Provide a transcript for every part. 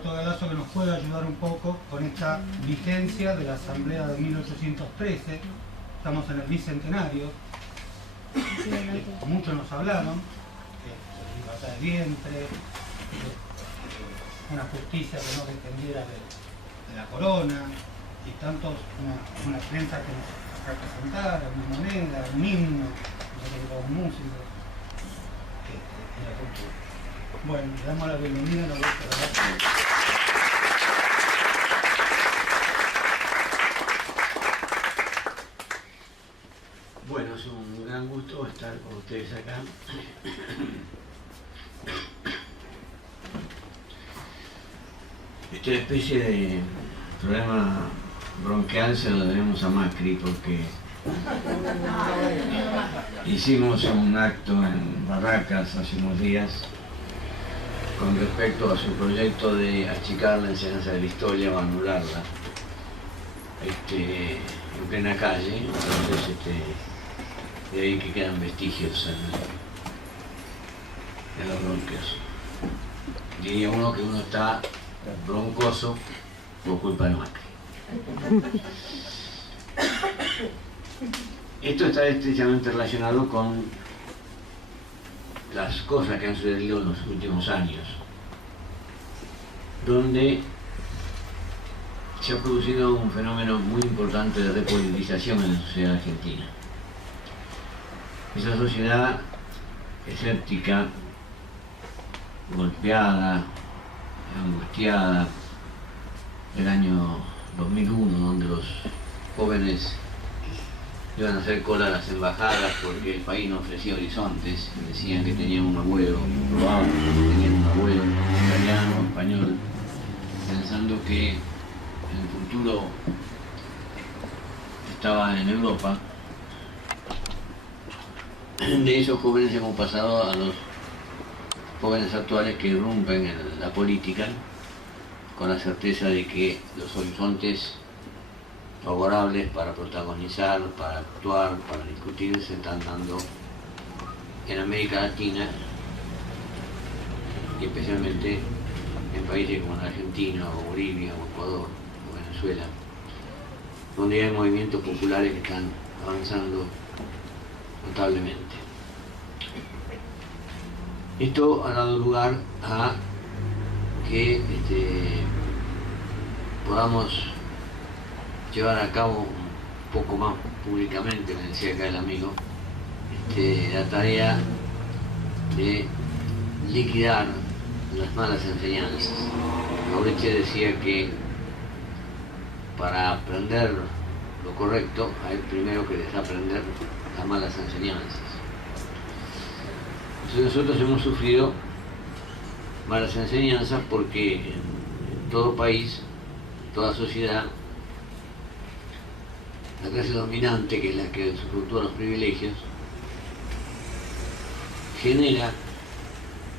Roberto Galazo, que nos pueda ayudar un poco con esta vigencia de la Asamblea de 1813. Estamos en el bicentenario. Muchos nos hablaron de libertad de vientre, una justicia que no dependiera de la corona, y tantos, una prensa que nos representara, una moneda, un himno, un músico, y la cultura. Bueno, le damos la bienvenida a la vuelta. Bueno, es un gran gusto estar con ustedes acá. Esta especie de problema bronquial se lo debemos a Macri porque hicimos un acto en Barracas hace unos días con respecto a su proyecto de achicar la enseñanza de la historia o anularla en plena calle. Entonces de ahí que quedan vestigios en los bronquios. Diría uno que uno está broncoso por culpa de Macri. Esto está estrechamente relacionado con las cosas que han sucedido en los últimos años, donde se ha producido un fenómeno muy importante de repolitización en la sociedad argentina. Esa sociedad escéptica, golpeada, angustiada, el año 2001, donde los jóvenes iban a hacer cola a las embajadas porque el país no ofrecía horizontes, decían que tenían un abuelo, probablemente tenían un abuelo italiano o español, pensando que el futuro estaba en Europa. De esos jóvenes hemos pasado a los jóvenes actuales que irrumpen en la política con la certeza de que los horizontes favorables para protagonizar, para actuar, para discutir se están dando en América Latina y especialmente en países como Argentina o Bolivia o Ecuador o Venezuela, donde hay movimientos populares que están avanzando notablemente. Esto ha dado lugar a que podamos llevar a cabo un poco más públicamente, me decía acá el amigo, la tarea de liquidar las malas enseñanzas. Mauricio decía que para aprender lo correcto hay primero que desaprender las malas enseñanzas. Entonces nosotros hemos sufrido malas enseñanzas porque en todo país, toda sociedad, la clase dominante, que es la que usufructúa los privilegios, genera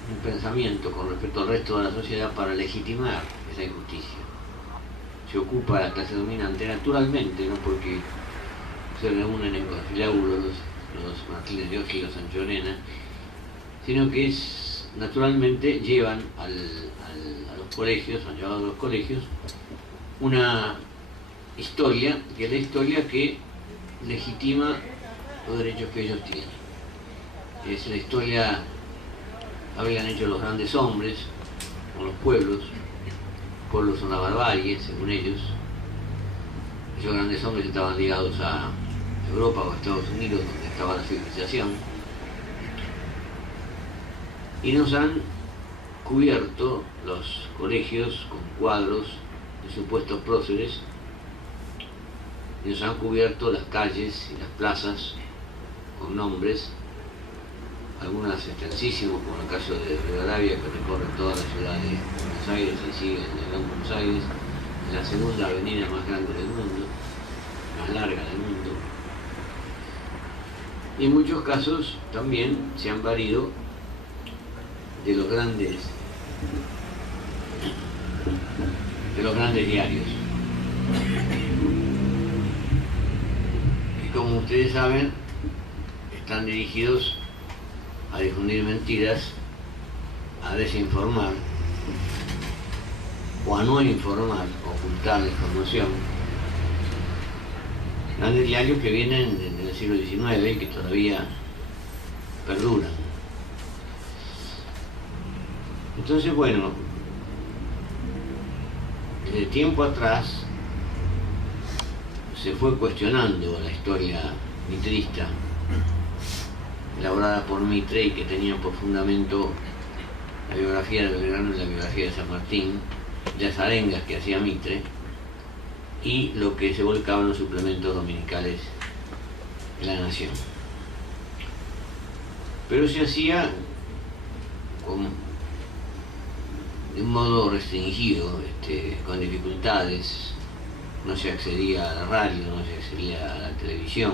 un pensamiento con respecto al resto de la sociedad para legitimar esa injusticia. Se ocupa la clase dominante naturalmente, no porque se reúnen en Confilauro los Martínez de Oji y los Sancho Arena, sino que naturalmente llevan a los colegios, han llevado a los colegios una historia, que es la historia que legitima los derechos que ellos tienen. Es la historia que habían hecho los grandes hombres con los pueblos. Pueblos son la barbarie, según ellos. Esos grandes hombres estaban ligados a Europa o a Estados Unidos, donde estaba la civilización. Y nos han cubierto los colegios con cuadros de supuestos próceres, y nos han cubierto las calles y las plazas con nombres, algunas extensísimos, como el caso de Rivadavia, que recorre toda la ciudad de Buenos Aires y sigue en el Gran Buenos Aires, en la segunda avenida más grande del mundo, más larga del mundo. Y en muchos casos también se han valido de los grandes diarios. Y como ustedes saben, están dirigidos a difundir mentiras, a desinformar o a no informar, ocultar la información. Grandes diarios que vienen del siglo XIX y que todavía perduran. Entonces, bueno, desde tiempo atrás se fue cuestionando la historia mitrista, elaborada por Mitre y que tenía por fundamento la biografía de Belgrano y la biografía de San Martín, las arengas que hacía Mitre y lo que se volcaba en los suplementos dominicales de La Nación. Pero se hacía de un modo restringido, con dificultades. No se accedía a la radio, no se accedía a la televisión,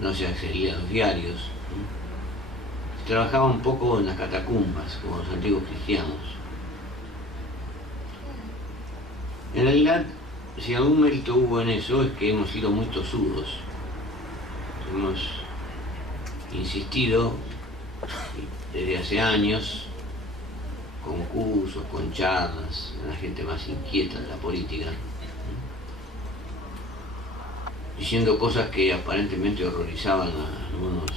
no se accedía a los diarios. Se trabajaba un poco en las catacumbas, como los antiguos cristianos. En realidad, si algún mérito hubo en eso, es que hemos sido muy tosudos. Hemos insistido desde hace años, con cursos, con charlas, la gente más inquieta de la política, diciendo cosas que aparentemente horrorizaban a algunos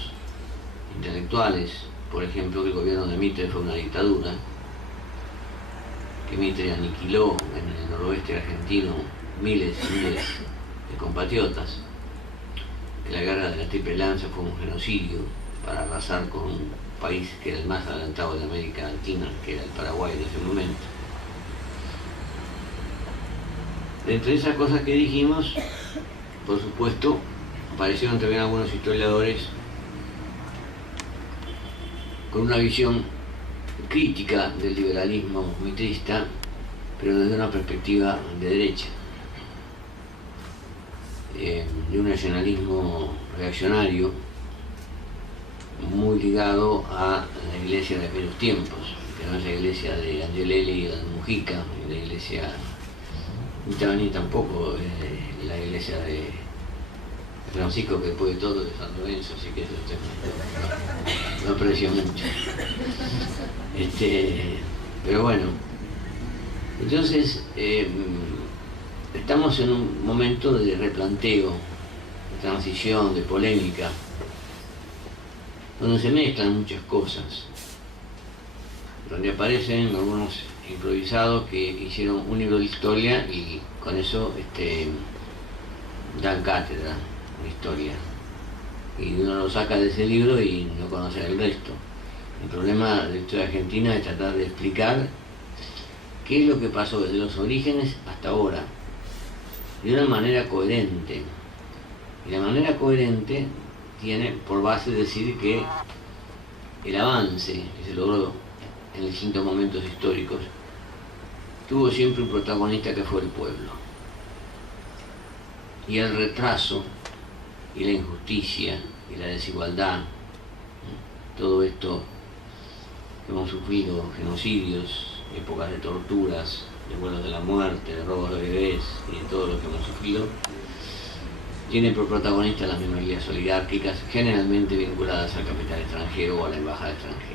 intelectuales. Por ejemplo, que el gobierno de Mitre fue una dictadura, que Mitre aniquiló en el noroeste argentino miles y miles de compatriotas, que la guerra de la Triple Lanza fue un genocidio para arrasar con un país que era el más adelantado de América Latina, que era el Paraguay en ese momento. Entre esas cosas que dijimos, por supuesto, aparecieron también algunos historiadores con una visión crítica del liberalismo mitrista, pero desde una perspectiva de derecha, de un nacionalismo reaccionario muy ligado a la iglesia de aquellos tiempos, que no es la iglesia de Angelelli y de Mujica, ni la iglesia ni tampoco la iglesia de Francisco, que después de todo de San Lorenzo, así que eso no aprecio mucho. Pero bueno, entonces estamos en un momento de replanteo, de transición, de polémica, donde se mezclan muchas cosas, donde aparecen algunos improvisados que hicieron un libro de historia y con eso dan cátedra de historia, y uno lo saca de ese libro y no conoce el resto. El problema de la historia argentina es tratar de explicar qué es lo que pasó desde los orígenes hasta ahora, de una manera coherente. Y la manera coherente tiene por base decir que el avance que se logró en distintos momentos históricos tuvo siempre un protagonista que fue el pueblo. Y el retraso y la injusticia y la desigualdad, todo esto que hemos sufrido, genocidios, épocas de torturas, de vuelos de la muerte, de robos de bebés y de todo lo que hemos sufrido, tiene por protagonista las minorías oligárquicas, generalmente vinculadas al capital extranjero o a la embajada extranjera.